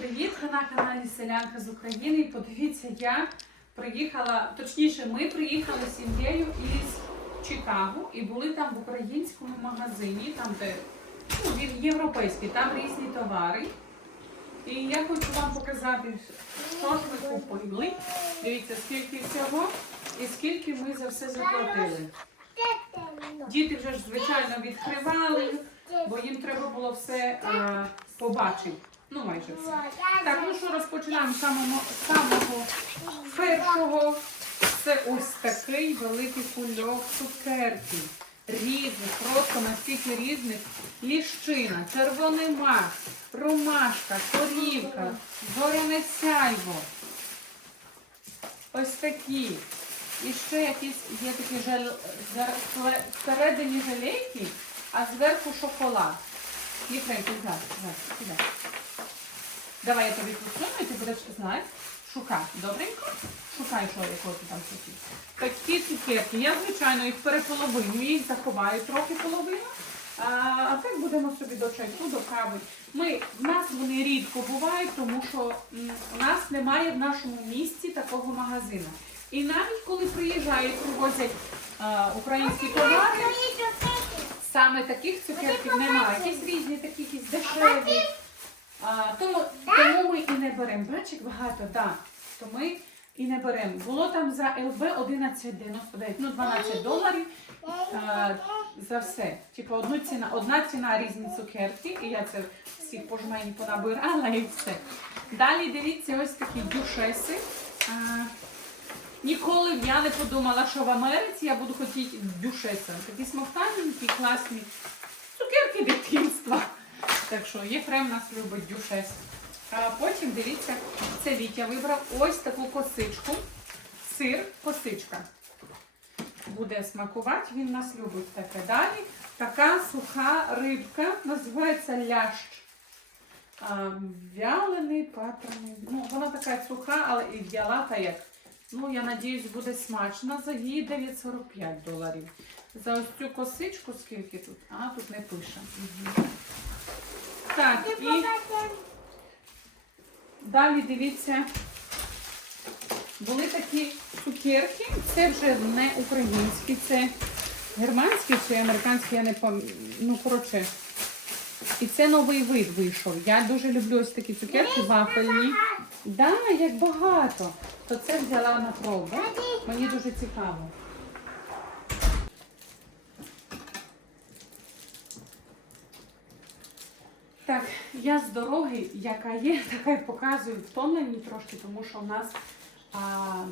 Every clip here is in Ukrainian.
привіт! На каналі Селянка з України. І подивіться, я приїхала, точніше, ми приїхали з сім'єю із Чикаго і були там в українському магазині, там де ну, він європейський, там різні товари. І я хочу вам показати, що ж ми купили. Дивіться, скільки всього і скільки ми за все заплатили. Діти вже ж, звичайно, відкривали, бо їм треба було все е, побачити. Ну, майже все. Так, ну що розпочинаємо з самого, самого першого. Це ось такий великий кульок цукерків. Різних, просто настільки різних. Ліщина, червоний мак, ромашка, корівка, зоряне сяйво. Ось такі. І ще якісь є такі зер- всередині желейки, а зверху шоколад. Єфренько, зараз, зараз, сюди. Давай я тобі посуну і ти будеш знати. Шукай. Добренько? Шукай, що якого ти там хотів. Такі цукерки. Я, звичайно, їх переполовиню, їх заховаю трохи половину. А, так будемо собі до чайку, до кави. Ми, в нас вони рідко бувають, тому що м, у нас немає в нашому місті такого магазину. І навіть коли приїжджають, привозять а, українські товари, саме таких цукерків немає. Якісь різні, такі якісь дешеві. А, тому, тому ми і не беремо. Бачиш, багато, так. То ми і не беремо. Було там за ЛБ 11,99, ну 12 доларів а, за все. Типу одну ціна, одна ціна різні цукерки, і я це всіх по жмені понабирала і все. Далі дивіться ось такі дюшеси. А, Ніколи я не подумала, що в Америці я буду хотіти дюшеса. Такі смоктаненькі, класні. Так що Єфрем нас любить дюшес. А потім дивіться, це Вітя вибрав ось таку косичку. Сир, косичка. Буде смакувати, він нас любить таке. Далі така суха рибка, називається лящ. А, вялений, патраний. Ну, вона така суха, але і в'ялата як. Ну, я надіюсь, буде смачно. За її 9,45 доларів. За ось цю косичку скільки тут? А, тут не пише. Мгм. Так, і далі дивіться. Були такі цукерки. Це вже не українські, це германські чи американські, я не пам'ятаю. Ну, коротше. І це новий вид вийшов. Я дуже люблю ось такі цукерки вафельні. Да, як багато. То це взяла на пробу. Мені дуже цікаво. Так, я з дороги, яка є, така показую втомлені трошки, тому що в нас а,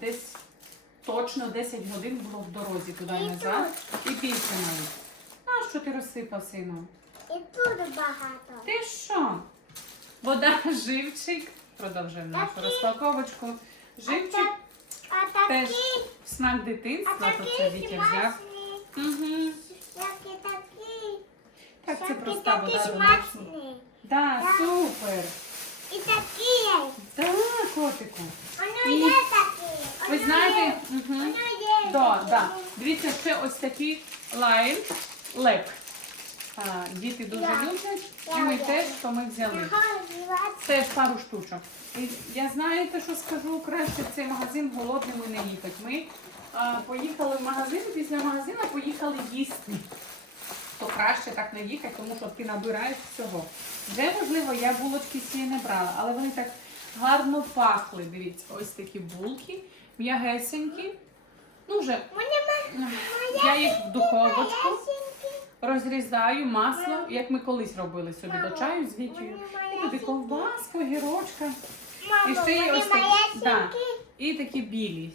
десь точно 10 годин було в дорозі туди і назад. І більше навіть. А що ти розсипав, сину? І тут багато. Ти що? Вода живчик. Продовжуємо нашу розпаковочку. Живчик А теж такі, смак а дитинства, то це Вітя взяв. Угу. Так, це проста вода смачні. Да, Так. супер. І такі є. Да, котику. Воно І є такі. Ви Воно знаєте, є. угу. Воно є. Да, да. Дивіться, ще ось такі лайм, леп. А, діти дуже Я. люблять, і Я, ми я. теж то ми взяли. Теж пару штучок. І я знаєте, що скажу, краще в цей магазин голодними не їхати. Ми а, поїхали в магазин, після магазину поїхали їсти. Краще так не їхати, тому що ти набираєш всього. Вже, можливо, я булочки цієї не брала, але вони так гарно пахли. Дивіться, ось такі булки, м'ягесенькі. Ну, вже я їх в духовочку розрізаю масло, як ми колись робили собі до чаю з Вітєю. Вони І туди ковбаску, гірочка. І ще є ось такі, да, і такі білі.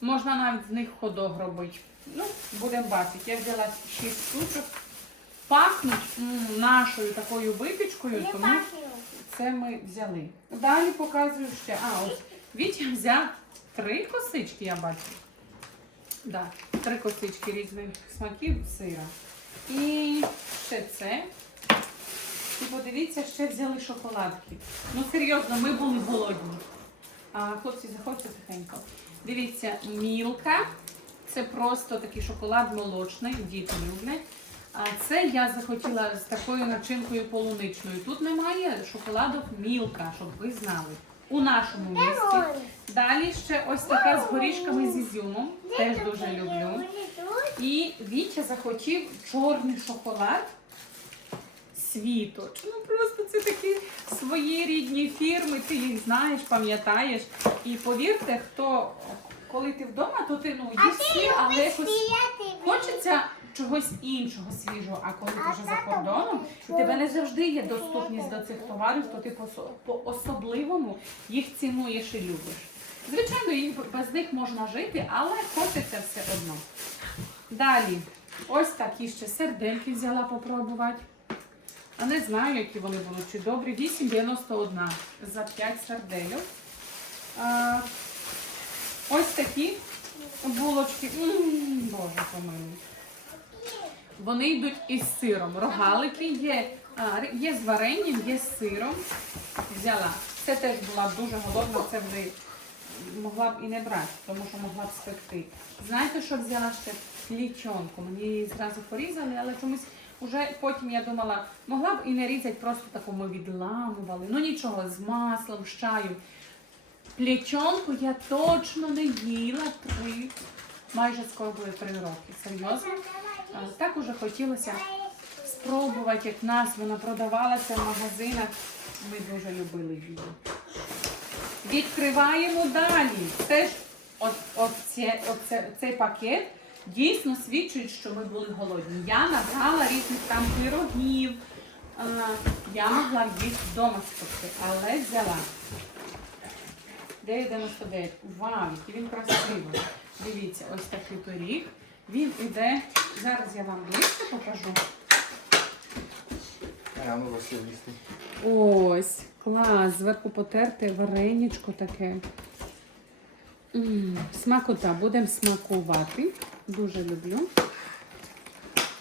Можна навіть з них ходок робити. Ну, будемо бачити. Я взяла 6 штучок. Пахнуть нашою такою випічкою, Не тому це ми взяли. Далі показую ще. А, ось Вітя взяв три косички, я бачу. Да, три косички різних смаків сира. І ще це. І подивіться, ще взяли шоколадки. Ну серйозно, ми були голодні. А хлопці, заходьте тихенько. Дивіться, мілка. Це просто такий шоколад молочний, діти люблять. А це я захотіла з такою начинкою полуничною. Тут немає шоколадок мілка, щоб ви знали. У нашому місті. Далі ще ось така з горішками з ізюмом. Теж дуже люблю. І Вітя захотів чорний шоколад світоч. Ну просто це такі свої рідні фірми, ти їх знаєш, пам'ятаєш. І повірте, хто коли ти вдома, то ти ну А їш ти всі, але якось хочеться чогось іншого свіжого. А коли ти вже за кордоном, і тебе не завжди є доступність до цих товарів, то ти по- по-особливому їх цінуєш і любиш. Звичайно, їх без них можна жити, але хочеться все одно. Далі, ось такі ще сердельки взяла попробувати. А не знаю, які вони будуть, чи добрі. 8,91 за 5 сердельок. Ось такі булочки. М, Боже помилуй. Вони йдуть із сиром. Рогалики є, є з варенням, є з сиром. Взяла. Це теж була дуже голодна, це вже могла б і не брати, тому що могла б спекти. Знаєте, що взяла ще плічонку? Мені її зразу порізали, але чомусь уже потім я думала, могла б і не різати, просто таку ми відламували. Ну нічого, з маслом, з чаю. Плічонку я точно не їла три, майже скоро буде три роки. Серйозно. А, Так уже хотілося спробувати, як нас вона продавалася в магазинах. Ми дуже любили її. Відкриваємо далі. Теж от, от це, от це, цей пакет дійсно свідчить, що ми були голодні. Я набрала різних там пирогів. Я могла їх вдома спекти, але взяла. 9,99. Вау, який він красивий. Дивіться, ось такий пиріг. Він іде. Зараз я вам ближче покажу. А ну Ось, клас, зверху потерте вареничко таке. М, Смакота, будемо смакувати. Дуже люблю.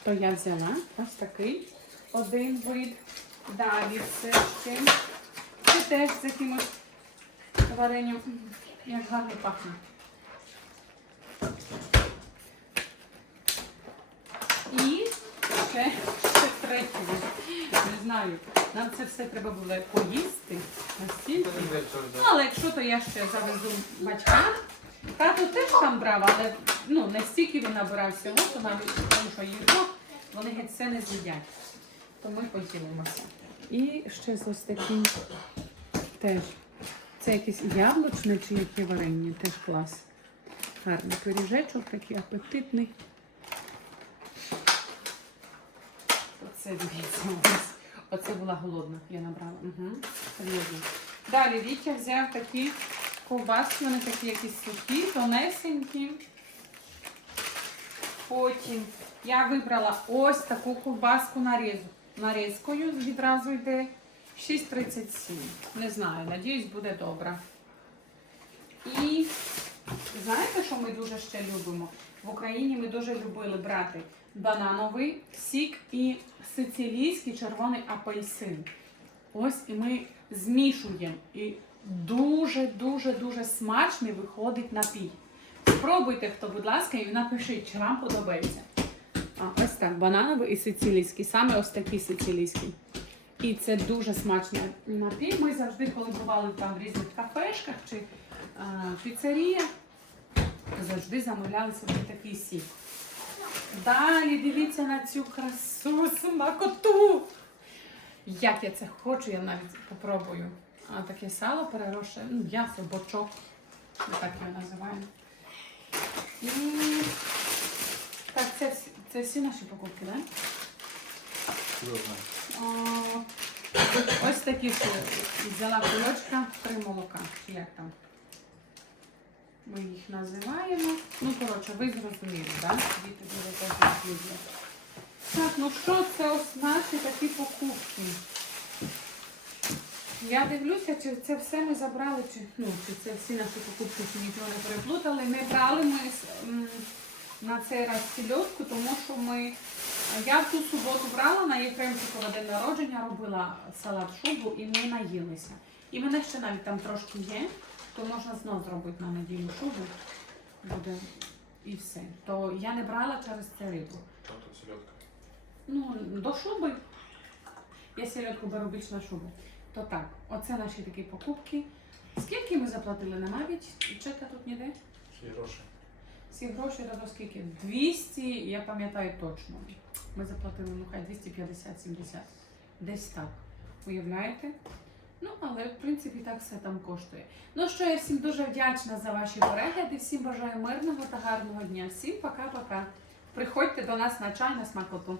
То я взяла ось такий один вид. Далі це ще. Це теж з якимось варенням. Як гарно пахне. І ще, ще вид. Не знаю, нам це все треба було поїсти настільки. Ну, але якщо то я ще завезу батькам. Тато теж там брав, але ну, не стільки він набирав всього, то навіть тому, що їжу, вони геть все не з'їдять. То ми поділимося. І ще з ось таким теж. Це якийсь яблучне чи яке варення, теж клас. Гарний пиріжечок, такий апетитний. Оце дивіться. Оце була голодна, я набрала. Угу. Серйозно. Далі Вітя взяв такі ковбаски, вони такі якісь сухі, тонесенькі. Потім я вибрала ось таку ковбаску нарізу. нарізкою, відразу йде 6,37. Не знаю, надіюсь, буде добре. І знаєте, що ми дуже ще любимо? В Україні ми дуже любили брати банановий сік і сицилійський червоний апельсин. Ось і ми змішуємо. І дуже-дуже дуже смачний виходить напій. Спробуйте, хто, будь ласка, і напишіть, чи вам подобається. А, ось так, банановий і сицилійський. Саме ось такий сицилійський. І це дуже смачний напій. Ми завжди, коли бували там в різних кафешках чи а, піцеріях, завжди замовляли собі такий сік. Далі дивіться на цю красу смакоту. Як я це хочу, я навіть попробую. А таке сало переросше, ну, м'ясо, бочок. Ми так його називаємо. І так, це, всі- це всі наші покупки, так? О, Ось такі ще взяла кульочка, три молока. Чи як там? Ми їх називаємо. Ну, коротше, ви зрозуміли, так? Діти дуже теж відео. Так, ну що це ось наші такі покупки? Я дивлюся, чи це все ми забрали, чи, ну, чи це всі наші покупки, чи нічого не переплутали. Не брали ми на цей раз сільотку, тому що ми. Я в ту суботу брала на Єфремчикова день народження, робила салат шубу і ми наїлися. І мене ще навіть там трошки є, то можна знов зробити на неділю шубу. Буде і все. То я не брала через це рибу. Там тут селедка. Ну, до шуби. Я сірку беру більш на шубу. То так, оце наші такі покупки. Скільки ми заплатили на навіть? Чека тут ніде? Всі гроші. Всі гроші разом скільки? 200, я пам'ятаю точно. Ми заплатили, ну хай 250-70. Десь так. Уявляєте? Ну, але в принципі так все там коштує. Ну що, я всім дуже вдячна за ваші перегляди. Всім бажаю мирного та гарного дня. Всім пока-пока. Приходьте до нас на чай на смакоту.